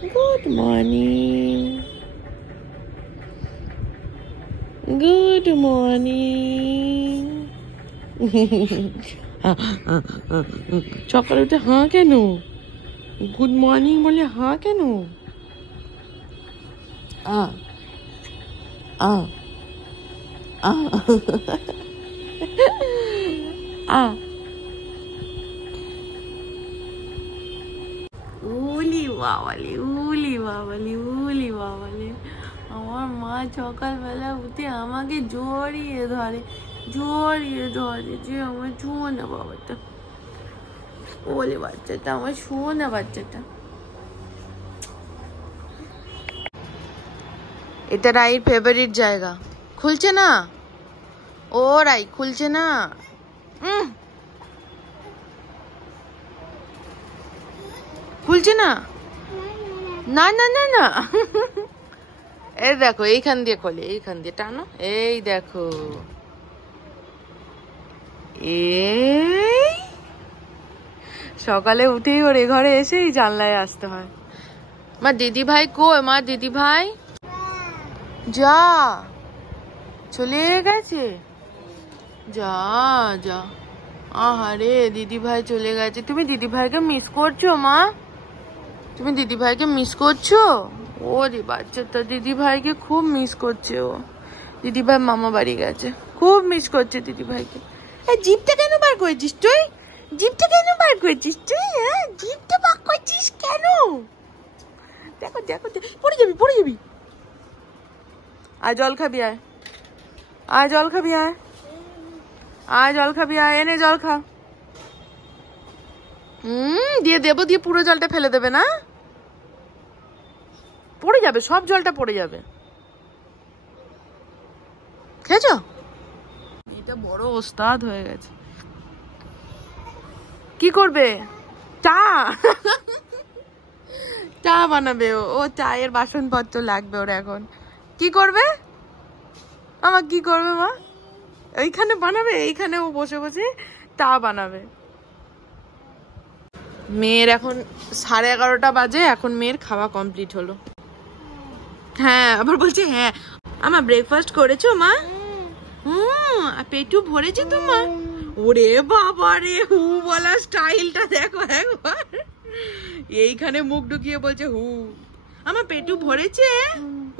Good morning. Good morning. সকালে উঠে হাঁ কেন? গুড মর্নিং বলে হাঁ কেন? আ আ আ আ উলি বাবালি উলি বাবালি উলি বাবালি। আমার মা সকালবেলা উঠে আমাকে জড়িয়ে ধরে যে আমার শোনা বাবাটা, ওলে বাচ্চাটা, আমার শোনা বাচ্চাটা। এটা রাইর ফেভারিট জায়গা। খুলছে না ও, রাই খুলছে না। খুলছে না, না না না না। এই দেখো এইখান দিয়ে খোলে, এইখান দিয়ে টানো, এই দেখো। এই সকালে উঠেই ওর এ ঘরে এসেই জানলায় আসতে হয়। মা দিদি ভাই কই? মা দিদি ভাই যা চলে গেছে, যা যা। আহারে দিদি ভাই চলে গেছে। তুমি দিদি ভাইকে মিস করছো মা? তুমি দিদি ভাইকে মিস করছো? ও রে বাচ্চাটা দিদি ভাইকে খুব মিস করছে ও। দিদি ভাই মামা বাড়ি গেছে, খুব মিস করছে দিদি ভাইকে। জিভটা কেন বার করেছিস তুই? জিভটা কেন বার করেছিস তুই? হ্যাঁ, জিভটা বার করছিস কেন? দেখো দেখো, পড়ে যাবি পড়ে যাবি। আয় জল খাবি, আয় আয় জল খাবি, আয় আয় জল খাবি, আয় এনে জল খা। দিয়ে দেবো, দিয়ে পুরো জলটা ফেলে দেবে না? পড়ে যাবে, সব জলটা পড়ে যাবে। খেয়েছ? এটা বড় ওস্তাদ হয়ে গেছে। কি করবে? চা চা বানাবে ও। চায়ের বাসনপত্র লাগবে ওর এখন। কি করবে আমার? কি করবে মা? এইখানে বানাবে, এইখানে ও বসে বসে চা বানাবে। মেয়ের এখন 11:30 বাজে। এখন মেয়ের খাওয়া কমপ্লিট হলো। হ্যাঁ, আবার বলছে হ্যাঁ। আমার ব্রেকফাস্ট করেছো মা? পেটু ভরেছে তোমার? ওরে বাবা রে, হু বলা স্টাইলটা দেখো একবার। এইখানে মুখ ঢুকিয়ে বলছে হু। আমার পেটু ভরেছে?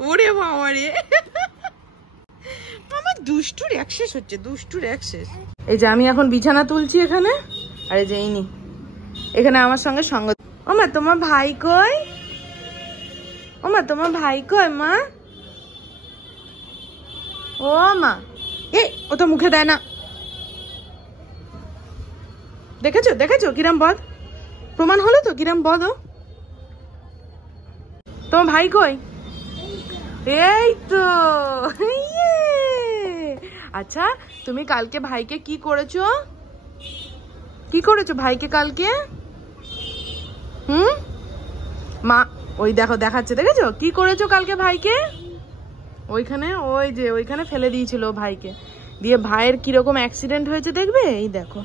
ওরে বাবা রে, আমার দুষ্টুর অ্যাক্সেস হচ্ছে, দুষ্টুর অ্যাক্সেস। এই যে আমি এখন বিছানা তুলছি এখানে, আর এই যে ইনি এখানে আমার সঙ্গে সঙ্গ। ও মা তোমার ভাই কই? ও মা তোমার ভাই কই মা? ও মা, ও তো মুখে দেয় না। দেখেছো দেখেছো কিরম বদ? প্রমাণ হলো তো কিরম বদ। তোমার ভাই কই? এই তো। আচ্ছা, তুমি কালকে ভাইকে কি করেছো? কি করেছো ভাইকে কালকে? মা ওই দেখো দেখাচ্ছে, দেখেছো কি করেছো কালকে ভাইকে? ওইখানে, ওই যে ওইখানে ফেলে দিয়েছিল ভাইকে। দিয়ে ভাইয়ের কিরকম অ্যাক্সিডেন্ট হয়েছে দেখবে। এই দেখো,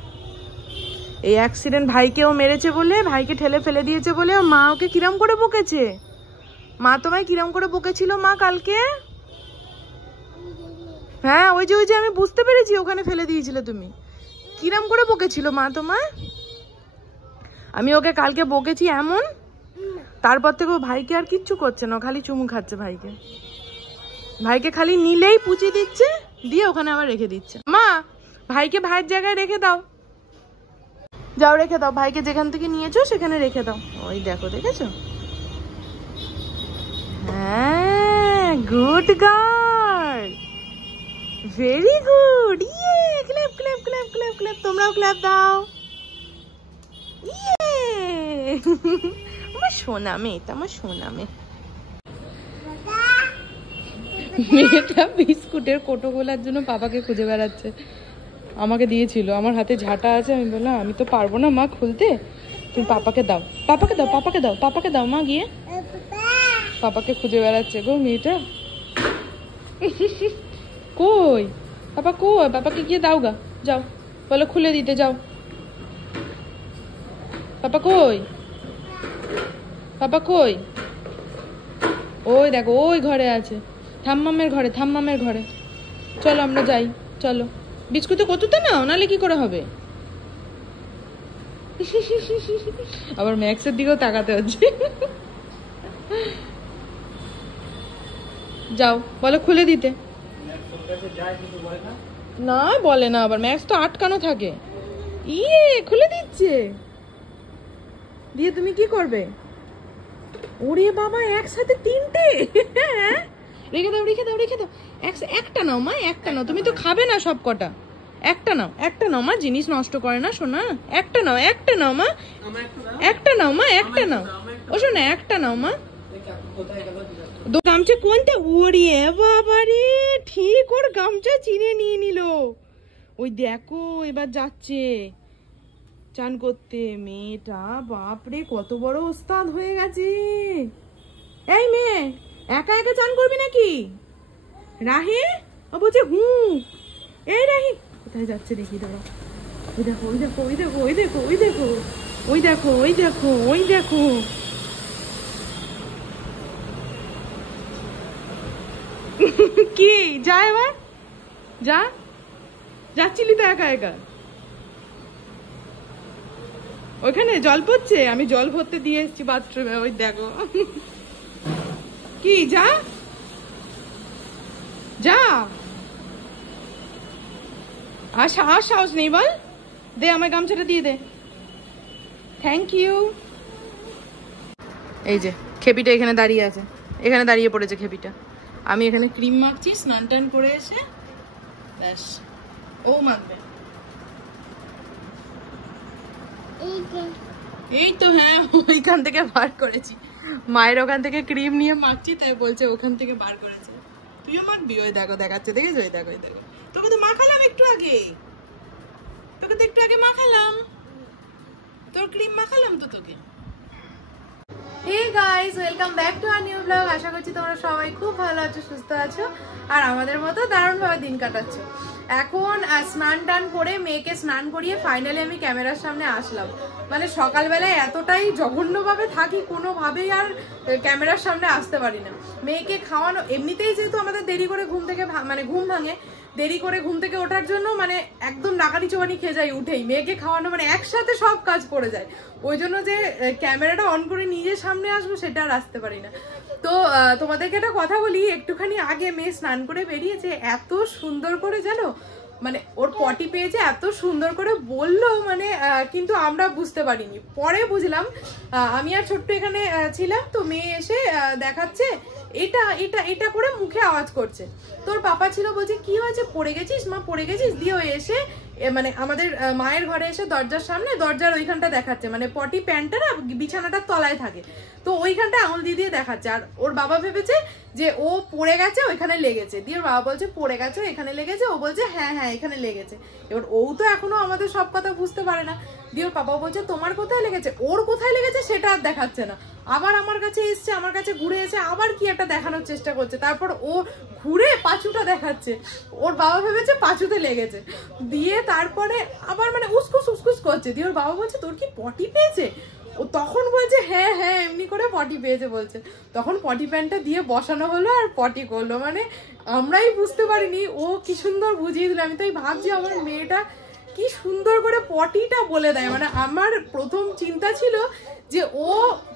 এই অ্যাক্সিডেন্ট ভাইকেও মেরেছে বলে, ভাইকে ঠেলে ফেলে দিয়েছে বলে মা ওকে কিরম করে বকেছে। মা তোমায় কিরম করে বকেছিল মা কালকে? হ্যাঁ, ওই যে আমি বুঝতে পেরেছি, ওখানে ফেলে দিয়েছিলে তুমি। কিরম করে বকেছিল মা তোমায়? আমি ওকে কালকে বকেছি এমন, তারপর থেকে ও ভাইকে আর কিচ্ছু করছে না, খালি চুমু খাচ্ছে ভাইকে। ভাইকে খালি নিলেই পুচি দিচ্ছে, দিয়ে ওখানে আবার রেখে দিচ্ছে। মা ভাইকে ভাইয়ের জায়গায় রেখে দাও, যাও রেখে দাও। ভাইকে যেখান থেকে নিয়েছো সেখানে রেখে দাও। ওই দেখো, দেখেছো? হ্যাঁ, গুড গার্ল, ভেরি গুড। ইয়ে, clap clap clap clap clap. তোমরাও ক্ল্যাপ দাও। ইয়ে, আমার সোনা মেয়েটা, আমার সোনা মেয়ে। মেয়েটা বিস্কুটের কোটো গোলার জন্য পাপাকে খুঁজে বেড়াচ্ছে। আমাকে দিয়েছিল, আমার হাতে ঝাঁটা আছে। আমি বললাম আমি তো পারবো না মা খুলতে, তুমি পাপাকে দাও, পাপাকে দাও, পাপাকে দাও, পাপাকে দাও মা। গিয়ে পাপাকে খুঁজে বেড়াচ্ছে গো মেয়েটা। কই পাপা কই? পাপাকে গিয়ে দাও গা, যাও বলো খুলে দিতে, যাও। পাপা কই? পাপা কই? ওই দেখো ওই ঘরে আছে, থাম্মামের ঘরে, থাম্মামের ঘরে। চলো আমরা যাই, চলো। বিস্কুটে কতটা নাও, নালে কি করে হবে? আবার ম্যাক্সের দিকেও তাকাতে হচ্ছে। যাও, বলো খুলে দিতে। না বলে না, আবার ম্যাক্স তো আটকানো থাকে। ইয়ে খুলে দিচ্ছে, দিয়ে তুমি কি করবে? ওরে বাবা, একসাথে তিনটে! রেখে দাও, রেখে দাও, রেখে দাও। একটা নাও মা, একটা নাও, তুমি তো খাবে না সব কটা। একটা নাও, একটা নাও মা, জিনিস নষ্ট করে না সোনা। একটা নাও, একটা নাও মা, একটা নাও মা, একটা নাও। ও শোনা, একটা নাও মা। গামছা কোনটা? ওরে বাবা রে, ঠিক ওর গামছা চিনে নিয়ে নিল। ওই দেখো এবার যাচ্ছে চান করতে মেয়েটা। বাপরে, কত বড় ওস্তাদ হয়ে গেছে। এই মেয়ে, একা একা চান করবি নাকি? রাহি ও বলছে হুম। এই রাহি কোথায় যাচ্ছে দেখি, দাঁড়া। ওই দেখো, ওই দেখো, ওই দেখো, ওই দেখো, ওই দেখো, ওই দেখো, ওই দেখো, ওই দেখো। কি যা, এবার যা, যাচ্ছিলি তো একা একা। ওখানে জল পড়ছে, আমি জল ভরতে দিয়ে এসেছি বাথরুমে। ওই দেখো, কি যা যা। আর সাহস নেই বল? দে আমার গামছাটা দিয়ে দে। Thank you. এই যে খেপিটা এখানে দাঁড়িয়ে আছে, এখানে দাঁড়িয়ে পড়েছে খেপিটা। আমি এখানে ক্রিম মাখছি, স্নান টান করে এসে ব্যাস ও মাখবে। এই তো হ্যাঁ, ওইখান থেকে বার করেছি। মায়ের ওখান থেকে ক্রিম নিয়ে মাখছি, তাই বলছে ওখান থেকে বার করেছে। তুইও মাখবি? ওই দেখো, দেখাচ্ছে, দেখেছো? ওই দেখো, ওই দেখো, তোকে তো মাখালাম একটু আগে, তোকে তো একটু আগে মাখালাম, তোর ক্রিম মাখালাম তো তোকে। Hey guys, welcome back to our new blog. আশা করছি তোমরা সবাই খুব ভালো আছো, সুস্থ আছো, আর আমাদের মতো দারুণভাবে দিন কাটাচ্ছো। এখন স্নান টান করে মেয়েকে স্নান করিয়ে ফাইনালি আমি ক্যামেরার সামনে আসলাম। মানে সকালবেলায় এতটাই জঘন্যভাবে থাকি, কোনোভাবেই আর ক্যামেরার সামনে আসতে পারি না। মেয়েকে খাওয়ানো, এমনিতেই যেহেতু আমাদের দেরি করে ঘুম থেকে মানে ঘুম ভাঙে, দেরি করে ঘুম থেকে ওঠার জন্য মানে একদম ডাকানি চোবানি খেয়ে যাই উঠেই। মেয়েকে খাওয়ানো মানে একসাথে সব কাজ পড়ে যায়, ওই জন্য যে ক্যামেরাটা অন করে নিজের সামনে আসবো সেটা আর আসতে পারি না। তো তোমাদেরকে একটা কথা বলি, একটুখানি আগে মেয়ে স্নান করে বেরিয়েছে, এত সুন্দর করে জানো মানে ওর পটি পেয়েছে, এত সুন্দর করে বললো মানে, কিন্তু আমরা বুঝতে পারিনি, পরে বুঝলাম। আমি আর ছোট্ট এখানে ছিলাম, তো মেয়ে এসে দেখাচ্ছে এটা এটা এটা করে মুখে আওয়াজ করছে। তোর পাপা ছিল, বলছে কি হয়েছে, পড়ে গেছিস মা, পড়ে গেছিস? দিয়ে এসে মানে আমাদের মায়ের ঘরে এসে দরজার সামনে, দরজার ওইখানটা দেখাচ্ছে, মানে পটি প্যান্টটা না বিছানাটার তলায় থাকে, তো ওইখানটা আঙুল দিয়ে দেখাচ্ছে। আর ওর বাবা ভেবেছে যে ও পড়ে গেছে, ওইখানে লেগেছে। দিয়ে ওর বাবা বলছে পড়ে গেছে, এখানে লেগেছে? ও বলছে হ্যাঁ হ্যাঁ এখানে লেগেছে। এবার ও তো এখনো আমাদের সব কথা বুঝতে পারে না। দিয়ে ওর পাপা বলছে তোমার কোথায় লেগেছে? ওর কোথায় লেগেছে সেটা আর দেখাচ্ছে না, আবার আমার কাছে এসছে, আমার কাছে ঘুরে এসে আবার কি একটা দেখানোর চেষ্টা করছে। তারপর ও ঘুরে পাঁচুটা দেখাচ্ছে, ওর বাবা ভেবেছে পাঁচুতে লেগেছে। দিয়ে তারপরে আবার মানে উসকুস উসকুস করছে। দিয়ে ওর বাবা বলছে তোর কি পটি পেয়েছে? ও তখন বলছে হ্যাঁ হ্যাঁ এমনি করে পটি পেয়েছে বলছে। তখন পটি প্যান্টটা দিয়ে বসানো হলো আর পটি করলো, মানে আমরাই বুঝতে পারিনি, ও কি সুন্দর বুঝিয়ে দিল। আমি তো ভাবছি আমার মেয়েটা কি সুন্দর করে পটিটা বলে দেয়। মানে আমার প্রথম চিন্তা ছিল যে ও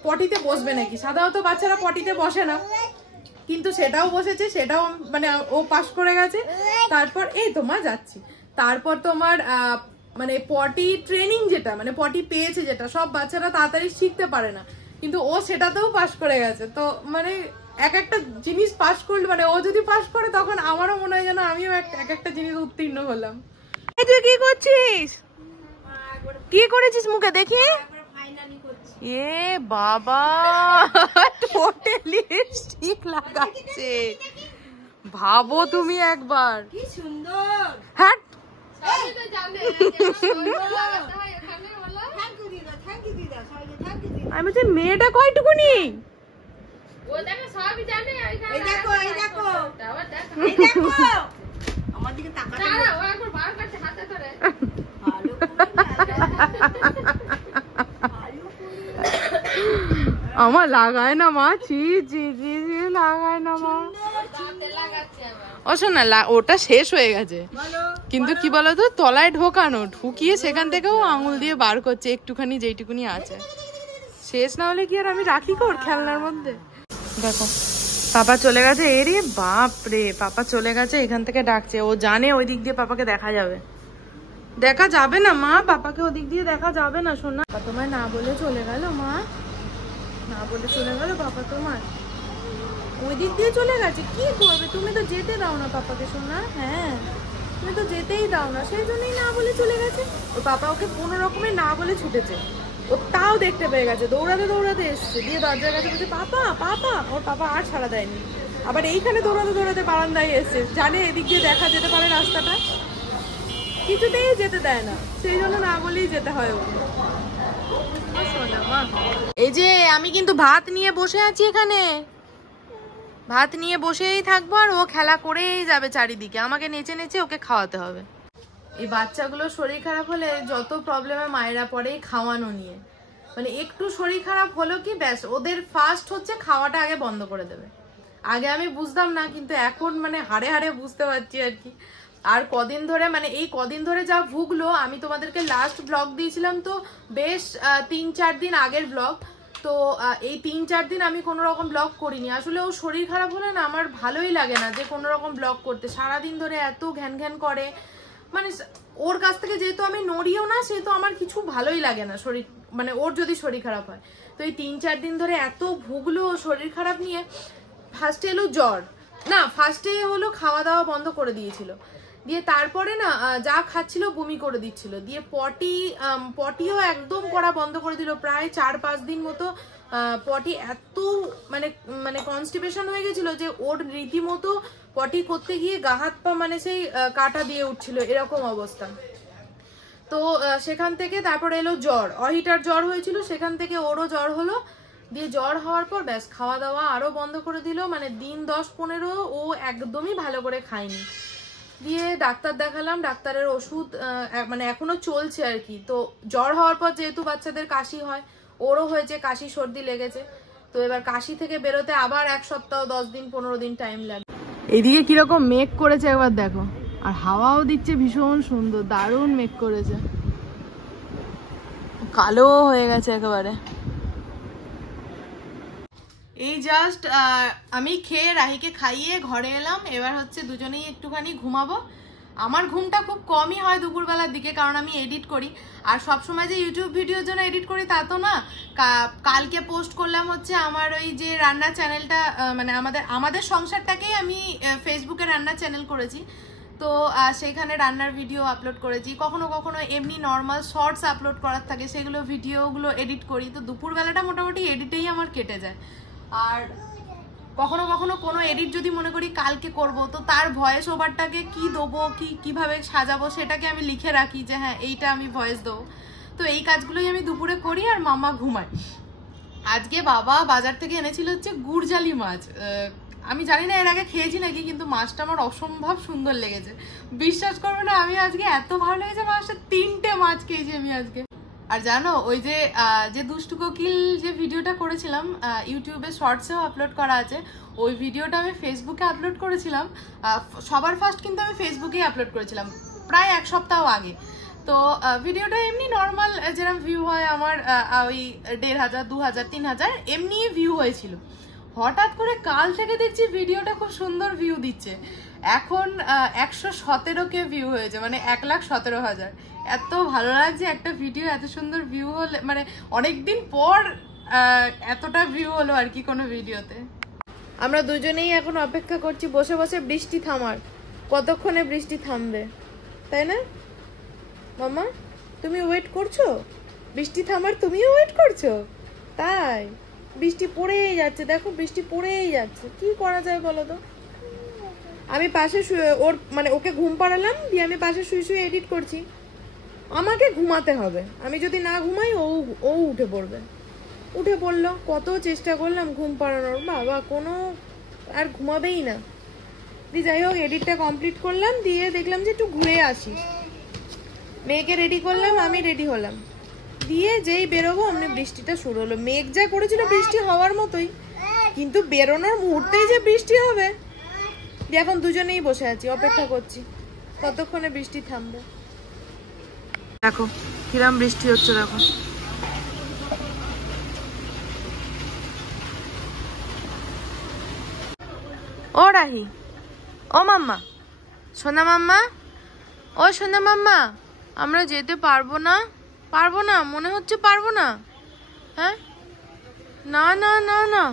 পটিতে বসবে নাকি, সাধারণত বাচ্চারা পটিতে বসে না, কিন্তু সেটাও বসেছে, সেটাও মানে ও পাস করে গেছে। তারপর এই তোমার যাচ্ছি, তারপর তোমার মানে পটি ট্রেনিং যেটা, মানে পটি পেয়েছে যেটা, সব বাচ্চারা তাড়াতাড়ি শিখতে পারে না, কিন্তু ও সেটাতেও পাস করে গেছে। তো মানে এক একটা জিনিস পাস করলে, মানে ও যদি পাস করে তখন আমারও মনে হয় যেন আমিও এক একটা জিনিস উত্তীর্ণ হলাম। তুই কি করছিস? কি করেছিস মুখে দেখি? এ বাবা, ঠোঁটে লিপস্টিক লাগাচ্ছে, ভাবো তুমি একবার, কি সুন্দর। হ্যাঁ আমি বলছি মেয়েটা কয়টুকুনি? আমার দিকে আমার লাগায় না মা, ছি ছি ছি ছি, লাগায় না মা। ও শোনা, ওটা শেষ হয়ে গেছে, কিন্তু কি বলতো তলায় ঢোকানো, ঢুকিয়ে সেখান থেকেও আঙুল দিয়ে বার করছে একটুখানি, যেইটুকুনি আছে। শেষ না হলে কি আর আমি রাখি কর খেলনার মধ্যে। দেখো পাপা চলে গেছে, এরে বাপ রে, পাপা চলে গেছে, এখান থেকে ডাকছে, ও জানে ওই দিক দিয়ে পাপাকে দেখা যাবে। দেখা যাবে না মা, পাপাকে ওদিক দিয়ে দেখা যাবে না সোনা। তোমায় না বলে চলে গেল মা, না বলে চলে গেল বাবা, তোমার ওই দিক দিয়ে চলে গেছে। কি করবে, তুমি তো যেতে দাও না পাপাকে সোনা। হ্যাঁ তুমি তো যেতেই দাও না, সেই জন্যই না বলে চলে গেছে। ওর পাপা ওকে কোনো রকমে না বলে ছুটেছে, ও তাও দেখতে পেয়ে গেছে, দৌড়াতে দৌড়াতে এসছে, দিয়ে দরজার কাছে বলছে পাপা পাপা। ওর পাপা আর ছাড়া দেয়নি, আবার এইখানে দৌড়াতে দৌড়াতে বারান্দায় এসছে, জানে এদিক দিয়ে দেখা যেতে পারে রাস্তাটা, কিছুতেই যেতে দেয় না, সেই জন্য না বলেই যেতে হয় ওকে। এই যে আমি কিন্তু ভাত নিয়ে বসে আছি এখানে, ভাত নিয়ে বসেই থাকবো, আর ও খেলা করেই যাবে চারিদিকে, আমাকে নেচে নেচে ওকে খাওয়াতে হবে। এই বাচ্চাগুলোর শরীর খারাপ হলে যত প্রবলেমে মায়েরা পড়ে খাওয়ানো নিয়ে, মানে একটু শরীর খারাপ হলো কি ব্যাস ওদের ফার্স্ট হচ্ছে খাওয়াটা আগে বন্ধ করে দেবে। আগে আমি বুঝতাম না, কিন্তু এখন মানে হাড়ে হাড়ে বুঝতে পারছি আর কি। আর কদিন ধরে, মানে এই কদিন ধরে যা ভুগলো, আমি তোমাদেরকে লাস্ট ব্লগ দিয়েছিলাম তো বেশ 3-4 দিন আগের ব্লগ, তো এই 3-4 দিন আমি কোনো রকম ব্লগ করিনি। আসলে ও শরীর খারাপ হলে না আমার ভালোই লাগে না যে কোনো রকম ব্লগ করতে, সারাদিন ধরে এত ঘ্যান ঘ্যান করে, মানে ওর কাছ থেকে যেহেতু আমি নড়িও না, সেহেতু আমার কিছু ভালোই লাগে না শরীর, মানে ওর যদি শরীর খারাপ হয়। তো এই 3-4 দিন ধরে এত ভুগলো শরীর খারাপ নিয়ে। ফার্স্টে এলো জ্বর, না ফার্স্টে হলো খাওয়া দাওয়া বন্ধ করে দিয়েছিল, দিয়ে তারপরে না যা খাচ্ছিল বমি করে দিচ্ছিল, দিয়ে পটিও একদম করা বন্ধ করে দিল, প্রায় 4-5 দিন মতো পটি এত মানে মানে কনস্টিপেশন হয়ে গেছিল যে ওর রীতিমতো পটি করতে গিয়ে গা হাত পা মানে সেই কাটা দিয়ে উঠছিল, এরকম অবস্থা। তো সেখান থেকে তারপরে এলো জ্বর, অহিটার জ্বর হয়েছিল, সেখান থেকে ওরও জ্বর হলো, দিয়ে জ্বর হওয়ার পর ব্যাস খাওয়া দাওয়া আরো বন্ধ করে দিল, মানে দিন 10-15 ও একদমই ভালো করে খায়নি। দিয়ে ডাক্তার দেখালাম, ডাক্তারের ওষুধ মানে এখনো চলছে আর কি। তো জ্বর হওয়ার পর যেহেতু বাচ্চাদের কাশি হয়, ওরও হয়েছে কাশি সর্দি লেগেছে, তো এবার কাশি থেকে বেরোতে আবার 1 সপ্তাহ 10 দিন 15 দিন টাইম লাগে। এইদিকে কিরকম মেঘ করেছে একবার দেখো, আর হাওয়াও দিচ্ছে ভীষণ সুন্দর, দারুণ মেঘ করেছে, কালো হয়ে গেছে একেবারে। এই জাস্ট আমি খেয়ে রাহিকে খাইয়ে ঘরে এলাম, এবার হচ্ছে দুজনেই একটুখানি ঘুমাবো। আমার ঘুমটা খুব কমই হয় দুপুরবেলার দিকে, কারণ আমি এডিট করি, আর সবসময় যে ইউটিউব ভিডিওর জন্য এডিট করি তা তো না। কালকে পোস্ট করলাম হচ্ছে আমার ওই যে রান্নার চ্যানেলটা, মানে আমাদের সংসারটাকেই আমি ফেসবুকে রান্নার চ্যানেল করেছি, তো সেখানে রান্নার ভিডিও আপলোড করেছি, কখনো কখনো এমনি নর্মাল শর্টস আপলোড করার থাকে, সেগুলো ভিডিওগুলো এডিট করি। তো দুপুরবেলাটা মোটামুটি এডিটেই আমার কেটে যায়। আর কখনো কখনো কোনো এডিট যদি মনে করি কালকে করব, তো তার ভয়েস ওভারটাকে কি দেবো, কিভাবে সাজাবো সেটাকে আমি লিখে রাখি যে হ্যাঁ এইটা আমি ভয়েস দেবো। তো এই কাজগুলোই আমি দুপুরে করি, আর মামা ঘুমায়। আজকে বাবা বাজার থেকে এনেছিল হচ্ছে গুড়জালি মাছ, আমি জানি না এর আগে খেয়েছি নাকি, কিন্তু মাছটা আমার অসম্ভব সুন্দর লেগেছে, বিশ্বাস করবে না, আমি আজকে এত ভালো লেগেছে মাছটা, 3টে মাছ খেয়েছি আমি আজকে। আর জানো ওই যে দুষ্টু কোকিল যে ভিডিওটা করেছিলাম, ইউটিউবে শর্টসেও আপলোড করা আছে, ওই ভিডিওটা আমি ফেসবুকে আপলোড করেছিলাম। সবার ফার্স্ট কিন্তু আমি ফেসবুকেই আপলোড করেছিলাম প্রায় 1 সপ্তাহ আগে। তো ভিডিওটা এমনি নর্মাল যেরকম ভিউ হয় আমার, ওই 1500, 2000, 3000 এমনি ভিউ হয়েছিল। হঠাৎ করে কাল থেকে দেখছি ভিডিওটা খুব সুন্দর ভিউ দিচ্ছে, এখন 117K ভিউ হয়েছে, মানে 1,17,000। এত ভালো লাগছে একটা ভিডিও এত সুন্দর ভিউ হলে, মানে অনেকদিন পর এতটা ভিউ হলো আর কি কোনো ভিডিওতে। আমরা দুজনেই এখন অপেক্ষা করছি বসে বসে বৃষ্টি থামার, কতক্ষণে বৃষ্টি থামবে, তাই না মামা? তুমি ওয়েট করছো বৃষ্টি থামার, তুমিও ওয়েট করছো? তাই বৃষ্টি পড়েই যাচ্ছে, দেখো বৃষ্টি পড়েই যাচ্ছে, কি করা যায় বলো তো? আমি পাশে শুয়ে ওর মানে ওকে ঘুম পাড়ালাম, দিয়ে আমি পাশে শুয়ে শুয়ে এডিট করছি। আমাকে ঘুমাতে হবে, আমি যদি না ঘুমাই ও উঠে পড়বে। উঠে পড়লো, কত চেষ্টা করলাম ঘুম পাড়ানোর, বাবা কোনো আর ঘুমাবেই না। দিয়ে যাই হোক এডিটটা কমপ্লিট করলাম, দিয়ে দেখলাম যে একটু ঘুরে আসি, মেয়েকে রেডি করলাম, আমি রেডি হলাম, দিয়ে যেই বেরোবো অমনি বৃষ্টিটা শুরু হলো। মেঘ যা করেছিল বৃষ্টি হওয়ার মতোই, কিন্তু বেরোনোর মুহূর্তেই যে বৃষ্টি হবে। এখন দুজনেই বসে আছি, অপেক্ষা করছি কতক্ষণে বৃষ্টি থামবে। দেখো কিরম বৃষ্টি হচ্ছে, দেখো। ও রাহি, ও মাম্মা, সোনা মাম্মা, ও সোনা মাম্মা, আমরা যেতে পারবো না? পারবো না মনে হচ্ছে, পারবো না? হ্যাঁ, না না না না,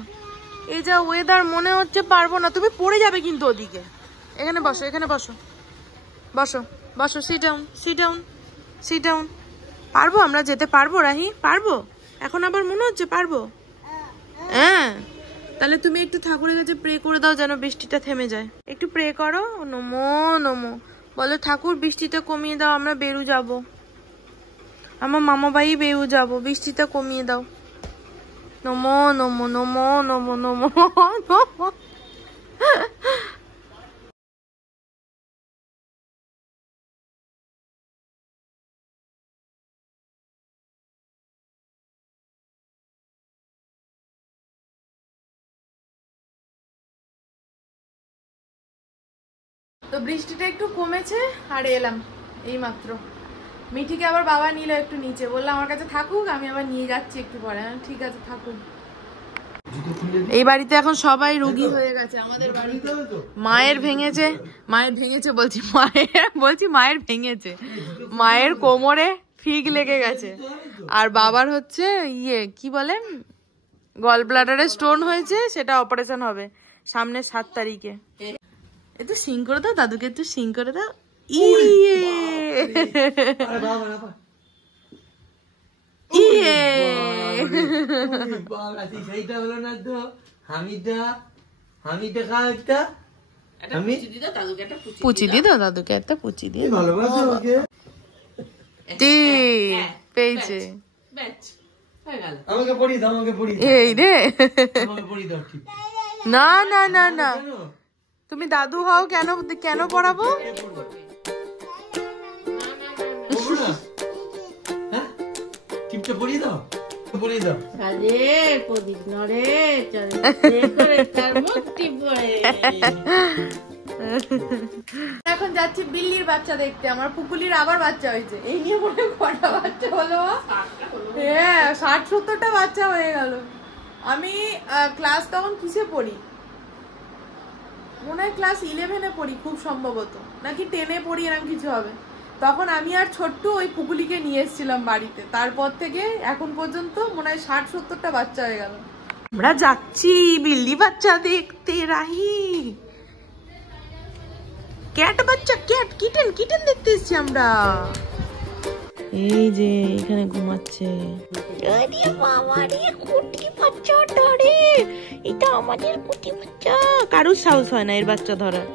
এই যা ওয়েদার মনে হচ্ছে পারবো না। তুমি পড়ে যাবে কিন্তু ওদিকে। এখানে বসো, এখানে বসো, বসো বসো, sit down, sit down, sit down. পারবো আমরা যেতে পারবো রাহি? পারবো? এখন আবার মনে হচ্ছে পারবো? হ্যাঁ, তাহলে তুমি একটু ঠাকুরের কাছে প্রে করে দাও যেন বৃষ্টিটা থেমে যায়। একটু প্রে করো, নমো নমো, বলো ঠাকুর বৃষ্টিটা কমিয়ে দাও, আমরা বেরু যাব, আমার মামা বাড়ি বেরু যাব, বৃষ্টিটা কমিয়ে দাও। নমো নমো নমো নমো নমো নমো। তো বৃষ্টিটা একটু কমেছে আর এলাম এই মাত্র। মিঠিকে আবার বাবা নিল একটু নিচে, বললাম আমার কাছে থাকুক, আমি আবার নিয়ে যাচ্ছি একটু পরে। ঠিক আছে থাকুক। এই বাড়িতে এখন সবাই রোগী হয়ে গেছে। আমাদের বাড়িতে মায়ের ভেঙেছে, মায়ের ভেঙেছে, মায়ের কোমরে ফিগ লেগে গেছে। আর বাবার হচ্ছে ইয়ে কি বলে, গল ব্লাডারে স্টোন হয়েছে, সেটা অপারেশন হবে সামনে 7 তারিখে। একটু সিং করে দাও দাদুকে, একটু সিং করে দাও। পুচি দিয়ে দাও দাদুকে, একটা পুচি দিয়ে পেয়েছে। এই রে, না না না না, তুমি দাদু হও, কেন কেন পড়াবো? এখন যাচ্ছি বিল্লির বাচ্চা দেখতে। আমার পুকুলির আবার বাচ্চা হয়েছে। এই নিয়ে মনে কটা বাচ্চা হলো? হ্যাঁ, 60-70টা বাচ্চা হয়ে গেল। আমি ক্লাস তখন কিসে পড়ি, মনে হয় ক্লাস 11-এ পড়ি খুব সম্ভবত, নাকি 10-এ পড়ি, এরকম কিছু হবে। তখন আমি আর ছোট্ট ওই পুকুলিকে নিয়ে এসেছিলাম বাড়িতে। তারপর থেকে এখন পর্যন্ত মনে হয় 60-70টা বাচ্চা হয়ে গেল। আমরা যাচ্ছি বিল্লি বাচ্চা দেখতে। রাহি, ক্যাট বাচ্চা, ক্যাট কিটেন, কিটেন দেখতে এসেছি আমরা। এই যে এখানে ঘুমাচ্ছে। আরে বাবা রে, কুটি বাচ্চাটা রে, এটা আমাদের কুটি বাচ্চা। কারোর সাহস হয় না এর বাচ্চা ধরার,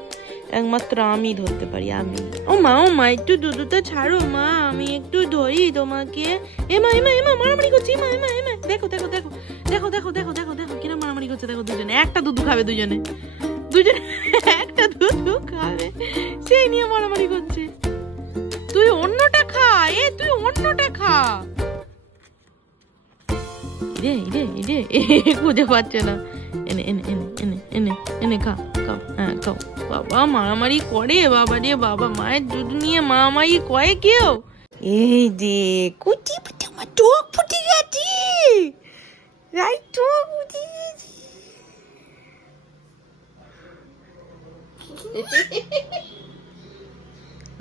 একমাত্র আমি ধরতে পারি, আমি। ও মা একটু দুধটা ছাড়ো মা, আমি একটু ধরি তোমাকে। এমা এমা এমা মারামারি করছি, এমা এমা এমা, দেখো দেখো দেখো দেখো দেখো দেখো দেখো দেখো কিনা মারামারি করছে, দেখো দুজনে একটা দুধ খাবে, দুজনে একটা দুধ খাবে, সেই নিয়ে মারামারি করছে। তুই অন্যটা খা, তুই অন্যটা খা। খুঁজে পাচ্ছে না, এনে এনে এনে এনে এনে এনে খা, খাও, হ্যাঁ খাও। বাবা মারামারি করে, বাবা রে বাবা, মায়ের দুধ নিয়ে মারামারি করে কেউ? এই যে কুটি ফুটে, আমার চোখ ফুটে গেছে, রাইট, চোখ ফুটে গেছে।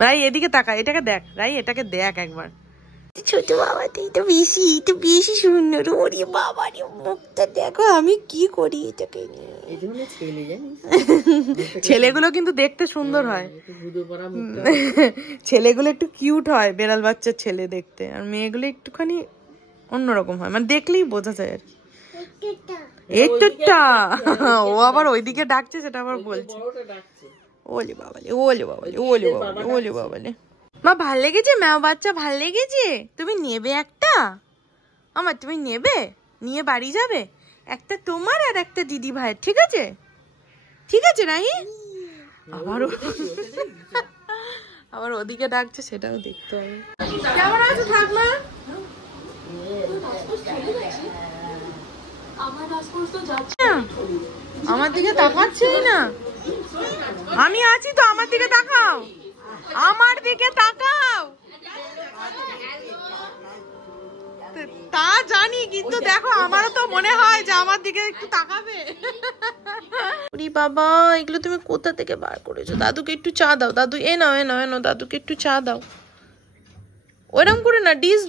ভাই এদিকে তাকা, এটাকে দেখ রাই, এটাকে দেখ একবার। ছোট বাবা, তো বেশি সুন্দর। ওরে বাবা রে, মুখটা দেখো, আমি কি করি এটাকে নিয়ে। ছেলেগুলো কিন্তু দেখতে সুন্দর হয়, ছেলেগুলো একটু কিউট হয়, বেড়াল বাচ্চার ছেলে দেখতে, আর মেয়েগুলো একটুখানি অন্যরকম হয়, মানে দেখলেই বোঝা যায় আর কি। এইটা ও আবার ওইদিকে ডাকছে, সেটা আবার বলছে। ওলে বাবালে, ওলে বাবালে, ওলে বাবালে, ওলে বাবালে। মা ভাল লেগেছে, ম্যাও বাচ্চা ভাল লেগেছে? তুমি নেবে একটা আমার, তুমি নেবে, নিয়ে বাড়ি যাবে? একটা তোমার আর একটা দিদি ভাইয়ের, ঠিক আছে? ঠিক আছে রাহি? আবার ওদিকে ডাকছে, সেটাও দেখতে হবে। কেমন আছো ঠাকমা? আমার দিকে তাকাচ্ছেই না। আমি আছি তো, আমার দিকে তাকাও, আমার দিকে তাকাও। তা জানি, কিন্তু দেখো আমারও তো মনে হয় যে আমার দিকে একটু তাকাবে। বাবা, এগুলো তুমি কোথা থেকে বার করেছো? দাদুকে একটু চা দাও। দাদু এ নাও, এ নাও, এ নাও, দাদুকে একটু চা দাও। ওইরকম করে না, ডিশ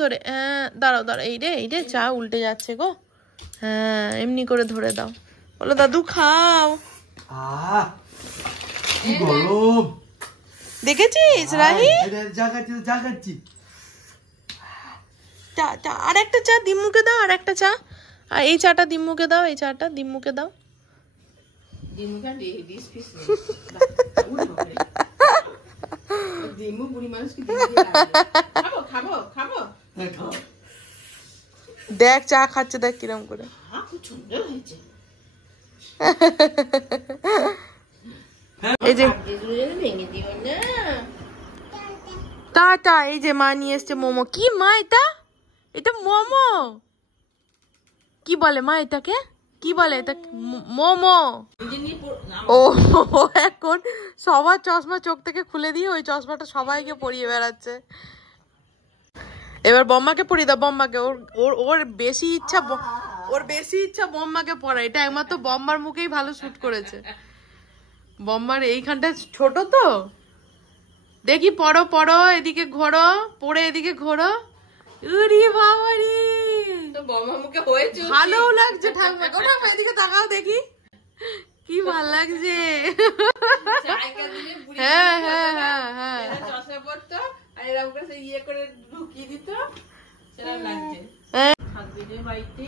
ধরে। হ্যাঁ, দাঁড়াও দাঁড়াও, এই রে চা উল্টে যাচ্ছে গো। হ্যাঁ, এমনি করে ধরে দাও, বলো দাদু খাও। দেখেছিস রাহি? আর একটা চা দিম্মুকে দাও, আর একটা চা। আর এই চাটা দিম্মুকে দাও, এই চাটা দিম্মুকে দাও। দেখ চা খাচ্ছে, দেখ কিরম করে। এই যে টাটা, এই যে মা নিয়ে এসছে মোমো। কি মা এটা? এটা মোমো? কি বলে মা এটাকে? কি বলে এটা? মোমো। ও এখন সবার চশমা চোখ থেকে খুলে দিয়ে ওই চশমাটা সবাইকে পরিয়ে বেড়াচ্ছে। এবার বম্মাকে পরিয়ে দাও, বম্মাকে। ওর বেশি ইচ্ছা বম্মাকে পড়া। এটা একমাত্র বম্মার মুখেই ভালো শুট করেছে। বম্মার এইখানটা ছোট তো। দেখি পড়ো, এদিকে ঘোরো, পড়ে এদিকে ঘোরো। উরি বাবা রে, তো বম্মার মুখে হয়েছে ভালো লাগছে। ঠাকুমা এদিকে তাকাও দেখি, কি ভাল লাগছে। হ্যাঁ হ্যাঁ হ্যাঁ হ্যাঁ, চশমা পরতো আর এরকম করে ইয়ে করে ঢুকিয়ে দিত, সেরকম লাগছে। বাড়িতে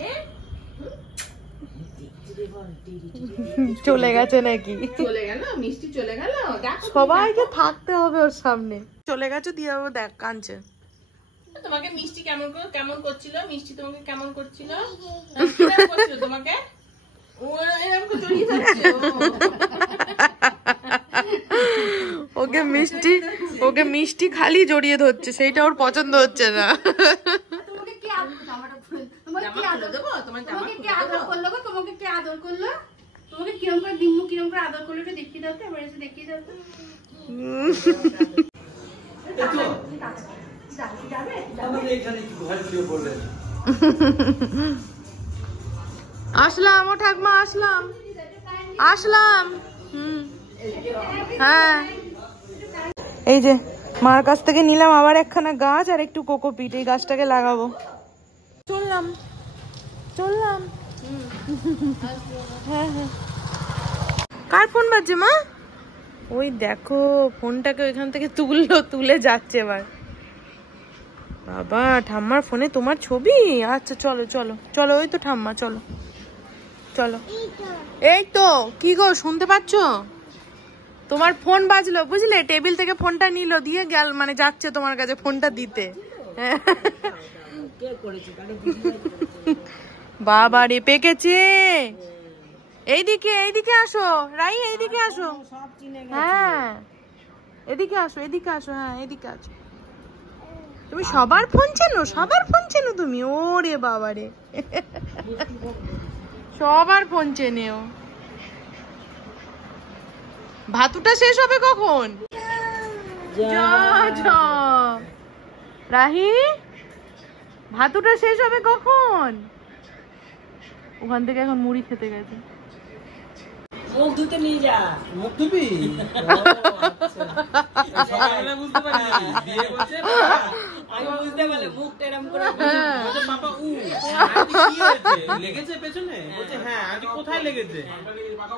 চলে গেছে নাকি? চলে গেল, মিষ্টি চলে গেল। সবাইকে থাকতে হবে ওর সামনে। চলে গেছে দিয়ে ও দেখ কাঁদছে। তোমাকে মিষ্টি কেমন করছিল? মিষ্টি তোমাকে কেমন করছিল? তোমাকে ওকে মিষ্টি খালি জড়িয়ে ধরছে, সেইটা ওর পছন্দ হচ্ছে না। আসলাম, ও ঠাকমা আসলাম। হ্যাঁ, এই যে মার কাছ থেকে নিলাম আবার একখানা গাছ আর একটু কোকোপিট। এই গাছটাকে লাগাবো। চললাম। হ্যাঁ হ্যাঁ, কার ফোন বাজছে মা? ওই দেখো ফোনটাকে ওইখান থেকে তুলে যাচ্ছে এবার। বাবা, ঠাম্মার ফোনে তোমার ছবি? আচ্ছা চলো, ওই তো ঠাম্মা, চলো। এই তো, কি গো শুনতে পাচ্ছ? তোমার ফোন বাজলো, বুঝলে? টেবিল থেকে ফোনটা নিল, দিয়ে গেল, মানে যাচ্ছে তোমার কাছে ফোনটা দিতে। বাবা রে, পেকেছে। এইদিকে আসো রাই, এইদিকে আসো। হ্যাঁ, এদিকে আসো। হ্যাঁ, এদিকে আসো। তুমি সবার ফোন চেনো তুমি? ওরে বাবা রে, সবার ফোন চেনেও। ভাতুটা শেষ হবে কখন? রাহি, ভাতুটা শেষ হবে কখন? ওখান থেকে এখন মুড়ি খেতে গেছে। মুখ ধুতে নিয়ে যা। মুখ ধুবি? বুঝতে পারি বিয়ে করছে, আমি বুঝতে পারলে মুখটা এরকম করে বলছে বাবা লেগেছে পেছনে? বলছে হ্যাঁ। আমি কোথায় লেগেছে?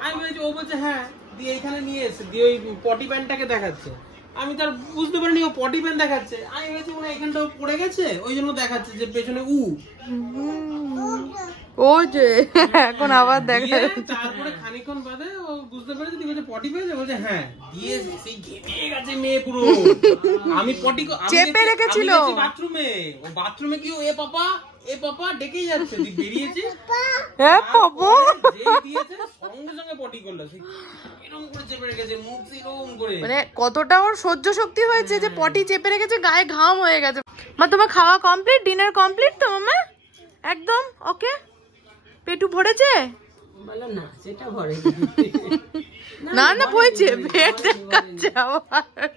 আমি বলছি, ও বলছে হ্যাঁ, দিয়ে এইখানে নিয়ে এসে দিয়ে ওই পটি প্যান্টটাকে দেখাচ্ছে। আমি তার বুঝতে পারিনি ও পটি প্যান্ট দেখাচ্ছে। আমি ভেবেছি মনে হয় এখানটা পড়ে গেছে, ওই জন্য দেখাচ্ছে যে পেছনে ও যে এখন আবার দেখা। তারপরে খানিকক্ষণ বাদে ও বুঝতে পেরেছে বলছে পটি পেয়েছে। বলছে হ্যাঁ, দিয়ে সেই ঘেমে গেছে মেয়ে পুরো। আমি পটি চেপে রেখেছিল বাথরুমে। ও বাথরুমে কি এ পাপা ডেকেই যাচ্ছে। বেরিয়েছে, হ্যাঁ পাপা দিয়েছে, সঙ্গে সঙ্গে পটি করলো। এরকম করে চেপে রেখেছে মুখ, এরকম করে। মানে কতটা ওর সহ্য শক্তি হয়েছে যে পটি চেপে রেখেছে, গায়ে ঘাম হয়ে গেছে। মা, তোমার খাওয়া কমপ্লিট? ডিনার কমপ্লিট তো মামা? একদম ওকে। পেটু ভরেছে? বলো না, সেটা ভরে না না বলছে পেট দেখাচ্ছে আবার।